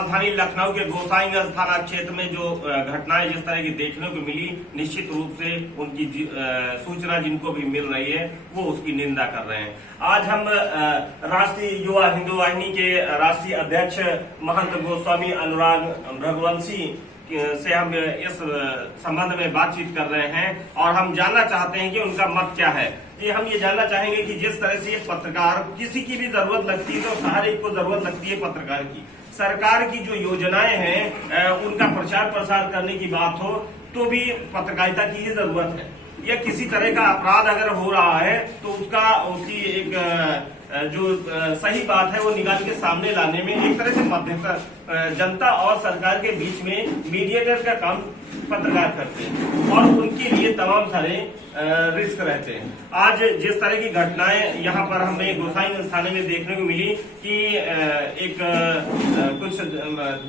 राजधानी लखनऊ के गोसाईगंज थाना क्षेत्र में जो घटनाएं जिस तरह की देखने को मिली, निश्चित रूप से उनकी सूचना जिनको भी मिल रही है वो उसकी निंदा कर रहे हैं। आज हम राष्ट्रीय युवा हिंदू वाहिनी के राष्ट्रीय अध्यक्ष महंत गोस्वामी अनुराग भृगुवंशी से हम इस संबंध में बातचीत कर रहे हैं और हम जानना चाहते हैं कि उनका मत क्या है। हम ये जानना चाहेंगे कि जिस तरह से पत्रकार किसी की भी जरूरत लगती है तो हर एक को जरूरत लगती है पत्रकार की। सरकार की जो योजनाएं हैं उनका प्रचार प्रसार करने की बात हो तो भी पत्रकारिता की ही जरूरत है। या किसी तरह का अपराध अगर हो रहा है तो उसकी एक जो सही बात है वो निकाल के सामने लाने में एक तरह से मध्यस्थ जनता और सरकार के बीच में मीडिएटर का काम पत्रकार करते हैं और उनके लिए तमाम सारे रिस्क रहते हैं। आज जिस तरह की घटनाएं यहाँ पर हमें गोसाईगंज थाने में देखने को मिली कि एक कुछ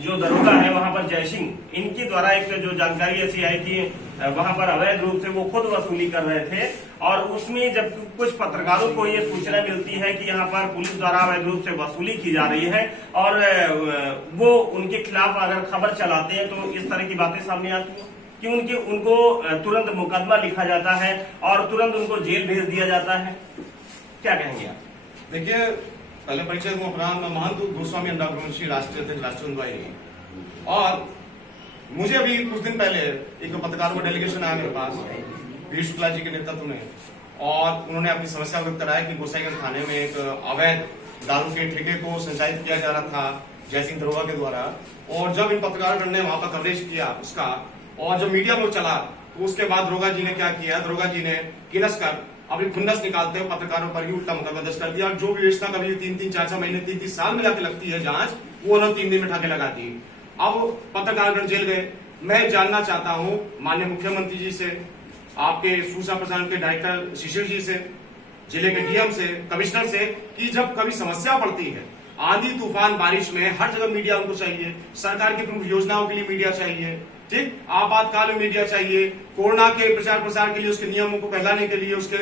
जो दरोगा है वहां पर जय सिंह, इनके द्वारा एक जो जानकारी ऐसी आई कि वहां पर अवैध रूप से वो खुद वसूली कर रहे थे और उसमें जब कुछ पत्रकारों को ये सूचना मिलती है कि यहाँ पर पुलिस द्वारा अवैध रूप से वसूली की जा रही है और वो उनके खिलाफ अगर खबर चलाते हैं तो इस तरह की बातें सामने आती हैं कि उनको तुरंत मुकदमा लिखा जाता है और तुरंत उनको जेल भेज दिया जाता है। क्या कहेंगे आप? देखिए, पहले परिचय को अपना महंत गोस्वामी अनुराग भृगुवंशी राष्ट्रीय अध्यक्ष राष्ट्रीय हिंदू वाहिनी। और मुझे अभी कुछ दिन पहले एक पत्रकारों का डेलीगेशन आया मेरे पास वी शुक्ला जी के नेतृत्व में और उन्होंने अपनी समस्या अवगत कराया कि गोसाईगंज थाने में एक अवैध दारू के ठेके को संचालित किया जा रहा था जयसिंह दरोगा के द्वारा। और जब इन पत्रकारों ने वहां पर कवरेज किया उसका और जब मीडिया में चला तो उसके बाद दरोगा जी ने क्या किया, दरोगा जी ने किलस कर अपनी खुन्नस निकालते हुए पत्रकारों पर ही उल्टा मुकदमा दर्ज कर दिया। और जो विवेचना कभी 3-3, 4-4 महीने 3-3 साल में जाके लगती है जांच, वो उन्होंने 3 दिन में ठाके लगा दी। अब पत्रकारगण जेल गए। मैं जानना चाहता हूं माननीय मुख्यमंत्री जी से, आपके सूचना प्रसारण के डायरेक्टर शिशिर जी से, जिले के डीएम से, कमिश्नर से, कि जब कभी समस्या पड़ती है आंधी तूफान बारिश में हर जगह मीडिया उनको चाहिए, सरकार की प्रमुख योजनाओं के लिए मीडिया चाहिए, ठीक, आपातकाल में मीडिया चाहिए, कोरोना के प्रचार प्रसार के लिए उसके नियमों को फैलाने के लिए, उसके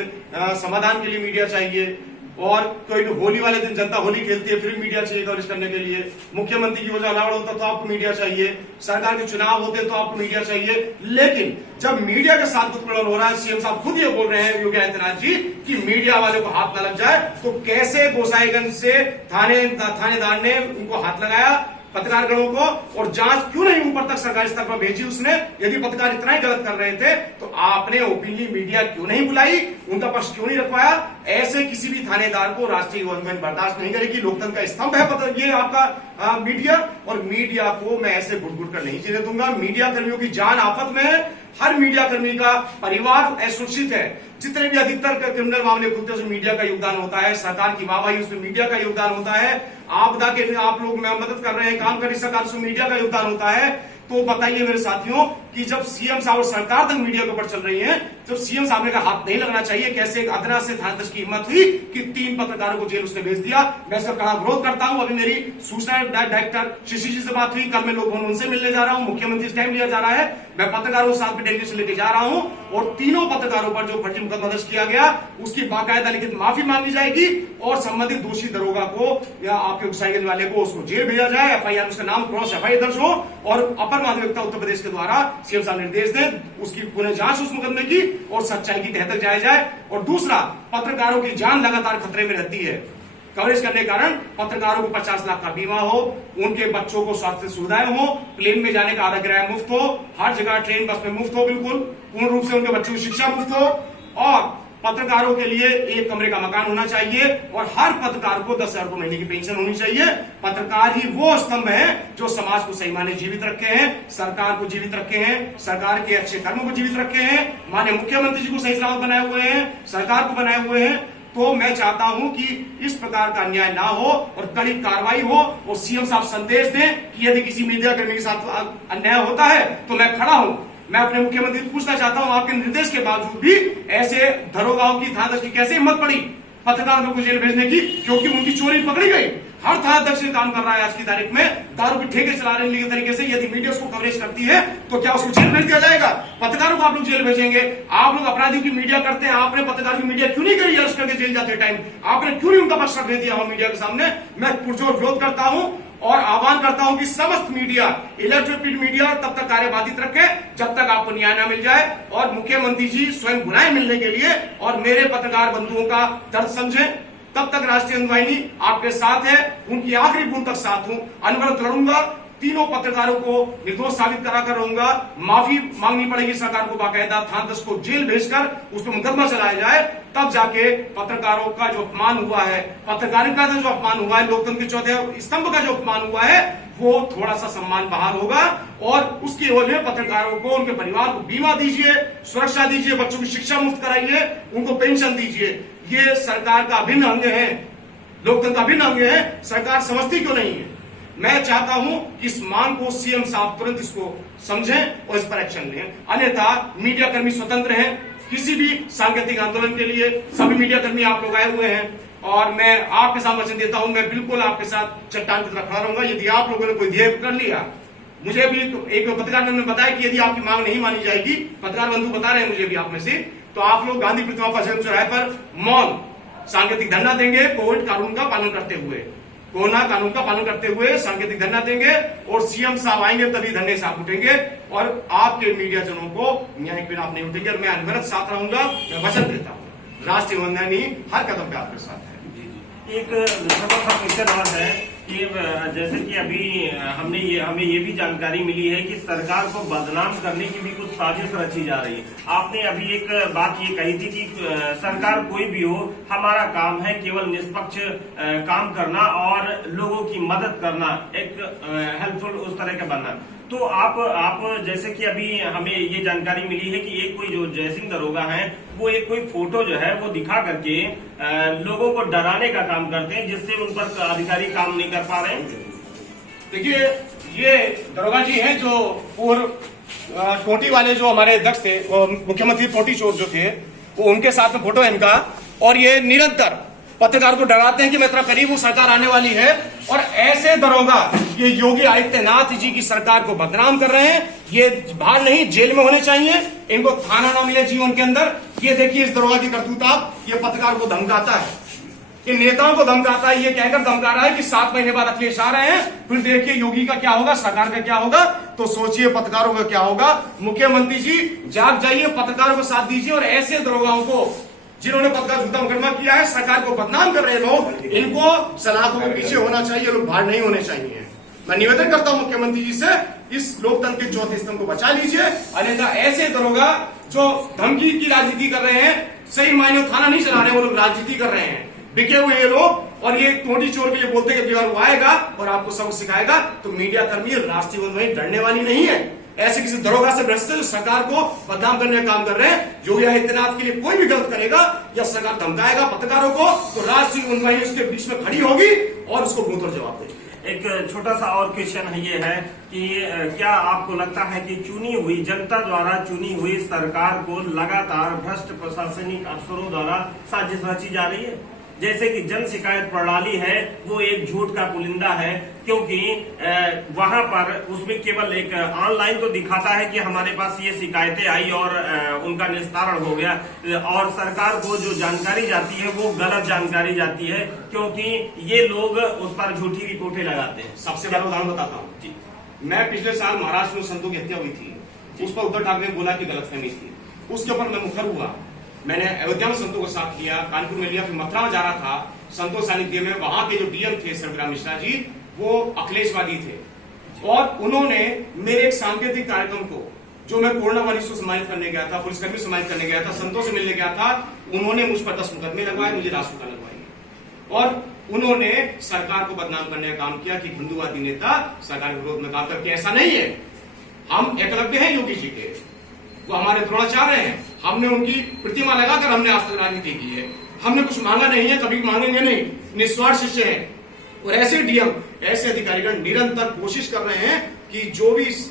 समाधान के लिए मीडिया चाहिए। और कोई होली वाले दिन जनता होली खेलती है फिर मीडिया चाहिए कवरेज करने के लिए। मुख्यमंत्री की वजह अलावा होता तो आपको मीडिया चाहिए, सरकार के चुनाव होते तो आपको मीडिया चाहिए। लेकिन जब मीडिया के साथ उत्पीड़न हो रहा है, सीएम साहब खुद ये बोल रहे हैं योगी आदित्यनाथ जी कि मीडिया वाले को हाथ न लग जाए, तो कैसे गोसाईगंज से थानेदार ने उनको हाथ लगाया पत्रकारगणों को, और जांच क्यों नहीं ऊपर तक सरकारी स्तर पर भेजी उसने? यदि पत्रकार इतना ही गलत कर रहे थे तो आपने ओपनली मीडिया क्यों नहीं बुलाई, उनका पक्ष क्यों नहीं रखवाया? ऐसे किसी भी थानेदार को राष्ट्रीय युवा हिंदू बर्दाश्त नहीं करेगी। लोकतंत्र का स्तंभ है ये आपका मीडिया, और मीडिया को मैं ऐसे घुट कर नहीं जीने दूंगा। मीडिया कर्मियों की जान आफत में है, हर मीडिया कर्मी का परिवार असुरक्षित है। जितने भी अधिकतर क्रिमिनल मामले खुलते हैं उसमें मीडिया का योगदान होता है, सरकार की वाहवाही उसमें मीडिया का योगदान होता है, आपदा के आप लोग मदद कर रहे हैं, काम कर रही सरकार, उसमें मीडिया का योगदान होता है। तो बताइए मेरे साथियों कि जब सीएम साहब और सरकार तक मीडिया के ऊपर चल रही है, जब सीएम साहब ने कहा हाथ नहीं लगना चाहिए, कैसे एक अदना से थानाध्यक्ष की हिम्मत हुई कि 3 पत्रकारों को जेल उसने भेज दिया? मैं इसका कड़ा विरोध करता हूं। अभी मेरी सूचना डायरेक्टर शिशिर जी से बात हुई, कल मैं लोग भवन उनसे मिलने जा रहा हूं, मुख्यमंत्री से टाइम लिया जा रहा है, मैं पत्रकारों के साथ में डेलीगेशन लेके जा रहा हूं और तीनों पत्रकारों पर जो फर्जी मुकदमा दर्ज किया गया उसकी बाकायदा लिखित माफी मांगी जाएगी और संबंधित दोषी दरोगा को या आपके गोसाईगंज वाले को उसको जेल भेजा जाए, एफआईआर उसका नाम क्रॉस एफआईआर दर्ज हो और अपर महाधिवक्ता उत्तर प्रदेश के द्वारा सीएम साहब निर्देश दें, उसकी पुनः जांच उस मुकदमे की और सच्चाई की तह तक जाया जाए। और दूसरा, पत्रकारों की जान लगातार खतरे में रहती है। कवरेज करने के कारण पत्रकारों को 50 लाख का बीमा हो, उनके बच्चों को स्वास्थ्य सुविधाएं हो, प्लेन में जाने का आधा किराया मुफ्त हो, हर जगह ट्रेन बस में मुफ्त हो, बिल्कुल पूर्ण रूप से उनके बच्चों की शिक्षा मुफ्त हो, और पत्रकारों के लिए एक कमरे का मकान होना चाहिए और हर पत्रकार को 10,000 रुपए महीने की पेंशन होनी चाहिए। पत्रकार ही वो स्तंभ है जो समाज को सही माने जीवित रखे हैं, सरकार को जीवित रखे हैं, सरकार के अच्छे कर्मों को जीवित रखे हैं, माननीय मुख्यमंत्री जी को सही सलामत बनाए हुए हैं, सरकार को बनाए हुए हैं। तो मैं चाहता हूं कि इस प्रकार का अन्याय ना हो और कड़ी कार्रवाई हो और सीएम साहब संदेश दें कि यदि किसी मीडिया कर्मी के साथ अन्याय होता है तो मैं खड़ा हूं। मैं अपने मुख्यमंत्री से पूछना चाहता हूं, आपके निर्देश के बावजूद भी ऐसे दरोगाओं की थानाध्यक्ष की कैसे हिम्मत पड़ी पत्रकारों को जेल भेजने की? क्योंकि उनकी चोरी पकड़ी गई। हर थानाध्यक्ष काम कर रहा है आज की तारीख में, दारू के ठेके चला रहे हैं तरीके से। यदि मीडिया उसको कवरेज करती है तो क्या उसको जेल भेज दिया जाएगा? पत्रकारों को आप लोग जेल भेजेंगे? आप लोग अपराधियों की मीडिया करते हैं, आपने पत्रकारों की मीडिया क्यों नहीं करी? अरेस्ट करके जेल जाते टाइम आपने क्यों नहीं उनका पक्ष रख दिया मीडिया के सामने? मैं पुरजोर विरोध करता हूं और आह्वान करता हूं कि समस्त मीडिया, इलेक्ट्रॉनिक मीडिया तब तक कार्यबाधित रखे जब तक आपको न्याय न मिल जाए, और मुख्यमंत्री जी स्वयं बुलाए मिलने के लिए और मेरे पत्रकार बंधुओं का दर्द समझें। तब तक राष्ट्रीय हिंद वाहिनी आपके साथ है, उनकी आखिरी बूंद तक साथ हूं, अनवरत लड़ूंगा, तीनों पत्रकारों को निर्दोष साबित कराकर रहूंगा। माफी मांगनी पड़ेगी सरकार को, बाकायदा थानदस को जेल भेजकर उस पर मुकदमा चलाया जाए, तब जाके पत्रकारों का जो अपमान हुआ है, पत्रकारिता का जो अपमान हुआ है, लोकतंत्र के चौथे स्तंभ का जो अपमान हुआ है, वो थोड़ा सा सम्मान बहाल होगा। और उसकी एवज में पत्रकारों को, उनके परिवार को बीमा दीजिए, सुरक्षा दीजिए, बच्चों की शिक्षा मुफ्त कराइए, उनको पेंशन दीजिए। ये सरकार का अभिन्न अंग है, लोकतंत्र का अभिन्न अंग है, सरकार समझती क्यों नहीं है? मैं चाहता हूं कि इस मांग को सीएम साहब तुरंत इसको समझें और इस पर एक्शन लें, अन्यथा मीडिया कर्मी स्वतंत्र हैं। किसी भी सांकेतिक आंदोलन के लिए सभी मीडिया कर्मी आप लोग आए हुए हैं, और मैं आपके साथ वचन देता हूं, मैं बिल्कुल आपके साथ चट्टान की तरह खड़ा रहूंगा। यदि आप लोगों ने कोई ध्येय कर लिया, मुझे भी एक पत्रकार ने बताया कि यदि आपकी मांग नहीं मानी जाएगी, पत्रकार बंधु बता रहे हैं मुझे भी आप में से, तो आप लोग गांधी प्रतिमा पर चौराहे पर मौन सांकेतिक धरना देंगे, कोविड कानून का पालन करते हुए, कोरोना कानून का पालन करते हुए सांकेतिक धरना देंगे, और सीएम साहब आएंगे तभी धरने साहब उठेंगे, और आपके मीडिया जनों को न्याय के बिना आप नहीं उठेंगे। और मैं अनवरत साथ रहूंगा, मैं वचन देता हूं, राष्ट्रीय हिंद हर कदम पे आपके साथ है। एक छोटा सा क्वेश्चन और है कि जैसे कि अभी हमें ये भी जानकारी मिली है कि सरकार को बदनाम करने की भी कुछ साजिश रची जा रही है। आपने अभी एक बात ये कही थी कि सरकार कोई भी हो, हमारा काम है केवल निष्पक्ष काम करना और लोगों की मदद करना, एक हेल्पफुल उस तरह का बनना। तो आप जैसे कि अभी हमें ये जानकारी मिली है कि एक कोई जो जयसिंह दरोगा है, वो एक कोई फोटो जो है वो दिखा करके लोगों को डराने का काम करते हैं, जिससे उन पर अधिकारी काम नहीं कर पा रहे हैं। देखिए, ये दरोगा जी हैं जो पूर्व टोटी वाले जो हमारे अध्यक्ष थे, वो मुख्यमंत्री टोटी चोर जो थे, वो उनके साथ में फोटो है इनका, और ये निरंतर पत्रकार को डराते हैं कि मैं इतना करीब हूं, सरकार आने वाली है। और ऐसे दरोगा ये योगी आदित्यनाथ जी की सरकार को बदनाम कर रहे हैं, ये बाहर नहीं जेल में होने चाहिए, इनको थाना ना मिले जीवन के अंदर। ये देखिए इस दरोगा की करतूत, आप, ये पत्रकार को धमकाता है, इन नेताओं को धमकाता है, ये कहकर धमका रहा है कि 7 महीने बाद अखिलेश आ रहे हैं, फिर देखिए योगी का क्या होगा, सरकार का क्या होगा, तो सोचिए पत्रकारों का क्या होगा। मुख्यमंत्री जी जाग जाइए, पत्रकारों को साथ दीजिए, और ऐसे दरोगाओं को जिन्होंने पत्रकार झूठा मुकदमा किया है, सरकार को बदनाम कर रहे लोग, इनको सलाखों के पीछे होना चाहिए, लोग बाहर नहीं होने चाहिए। मैं निवेदन करता हूं मुख्यमंत्री जी से, इस लोकतंत्र के चौथे स्तंभ को बचा लीजिए, अन्यथा ऐसे दरोगा जो धमकी की राजनीति कर रहे हैं, सही मायने थाना नहीं चला रहे, वो लोग राजनीति कर रहे हैं, बिके हुए ये लोग। और ये टोटी चोर के लिए बोलते हैं कि वो आएगा और आपको सबक सिखाएगा, तो मीडिया कर्मी राष्ट्रीय हिंद डरने वाली नहीं है। ऐसे किसी दरोगा से भ्रष्ट जो सरकार को बदनाम करने का काम कर रहे हैं, योगी आदित्यनाथ के लिए कोई भी गलत करेगा या सरकार धमकाएगा पत्रकारों को, तो राष्ट्रीय हिंद वाहिनी उसके बीच में खड़ी होगी और उसको मुंहतोड़ जवाब देगी। एक छोटा सा और क्वेश्चन ये है कि क्या आपको लगता है कि चुनी हुई जनता द्वारा चुनी हुई सरकार को लगातार भ्रष्ट प्रशासनिक अफसरों द्वारा साजिश रची जा रही है? जैसे कि जन शिकायत प्रणाली है, वो एक झूठ का पुलिंदा है, क्योंकि वहां पर उसमें केवल एक ऑनलाइन तो दिखाता है कि हमारे पास ये शिकायतें आई और उनका निस्तारण हो गया, और सरकार को जो जानकारी जाती है वो गलत जानकारी जाती है, क्योंकि ये लोग उस पर झूठी रिपोर्टें लगाते हैं। सबसे बड़ा उदाहरण बताता हूँ जी, मैं पिछले साल महाराष्ट्र में संतों की हत्या हुई थी, उस पर उद्धव ठाकरे ने बोला कि गलतफहमी थी, उसके ऊपर मैं मुखर हुआ। मैंने अयोध्या में संतों को साथ लिया, कानपुर में लिया, फिर मथुरा में जा रहा था, संतों सानिध्य में वहां के जो डीएम थे सर्वग्राम मिश्रा जी, वो अखिलेशवादी थे, और उन्होंने मेरे एक सांकेतिक कार्यक्रम को, जो मैं कोरोना मरीज को सम्मानित करने गया था, पुलिसकर्मी सम्मानित करने गया था, संतों से मिलने गया था, उन्होंने मुझ पर 10 मुकदमे लगवाए, मुझे राष्ट्रपति लगवाई, और उन्होंने सरकार को बदनाम करने का काम किया कि हिंदूवादी नेता सरकार के विरोध में काम करके। ऐसा नहीं है, हम एकलव्य हैं योगी जी के, वो हमारे द्रोणाचार्य हैं, हमने उनकी प्रतिमा लगाकर हमने आज तक राजनीति की है, हमने कुछ मांगा नहीं है, कभी मांगेंगे नहीं, निस्वार्थ शिष्य हैं। और ऐसे डीएम, ऐसे अधिकारीगण निरंतर कोशिश कर रहे हैं कि जो भी इस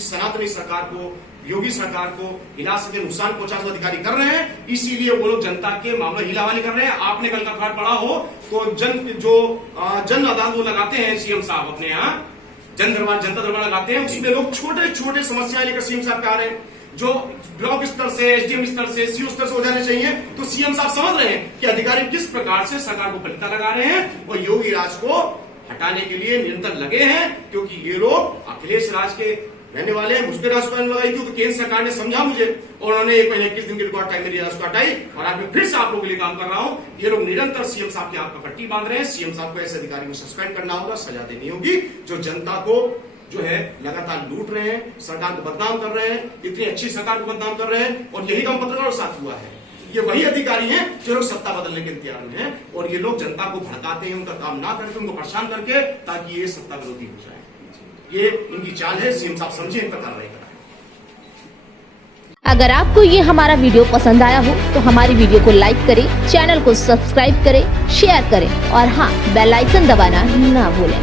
सनातनी सरकार को, योगी सरकार को हिला सके, नुकसान पहुंचा सके अधिकारी कर रहे हैं, इसीलिए वो लोग जनता के मामले हिलावानी कर रहे हैं। आपने कल का अखबार पढ़ा हो तो जन अदालत वो लगाते हैं सीएम साहब अपने यहाँ, जनता दरबार लगाते हैं, उसमें लोग छोटे छोटे समस्याएं लेकर सीएम साहब पे आ रहे हैं, जो ब्लॉक स्तर से, एसडीएम स्तर से, सीओ स्तर से हो जाने चाहिए। तो सीएम साहब समझ रहे हैं कि अधिकारी किस प्रकार से सरकार को पलटा लगा रहे हैं और योगी राज को हटाने के लिए निरंतर लगे हैं, क्योंकि ये लोग अखिलेश राज के रहने वाले हैं। मुझ पर राजस्व लगाई थी तो केंद्र सरकार ने समझा मुझे और उन्होंने 1 महीने 21 दिन की रिकॉर्ड टाइम मेरी राजस्व हटाई, और आज मैं फिर से आप लोगों के लिए काम कर रहा हूं। ये लोग निरंतर सीएम साहब की आंख पर पट्टी बांध रहे हैं। सीएम साहब को ऐसे अधिकारी को सस्पेंड करना होगा, सजा देनी होगी जो जनता को जो है लगातार लूट रहे हैं, सरकार को बदनाम कर रहे हैं, इतनी अच्छी सरकार को बदनाम कर रहे हैं। और यही काम पत्रकारों के साथ हुआ है। ये वही अधिकारी हैं जो लोग सत्ता बदलने के इंतजार में हैं, और ये लोग जनता को भड़काते हैं उनका काम ना करके, उनको परेशान करके, ताकि ये सत्ता विरोधी हो जाए। ये उनकी चाल है। सीएम साहब समझे, इन पर कार्रवाई कराएं। अगर आपको ये हमारा वीडियो पसंद आया हो तो हमारी वीडियो को लाइक करें, चैनल को सब्सक्राइब करें, शेयर करें और हाँ, बेल आइकन दबाना ना भूलें।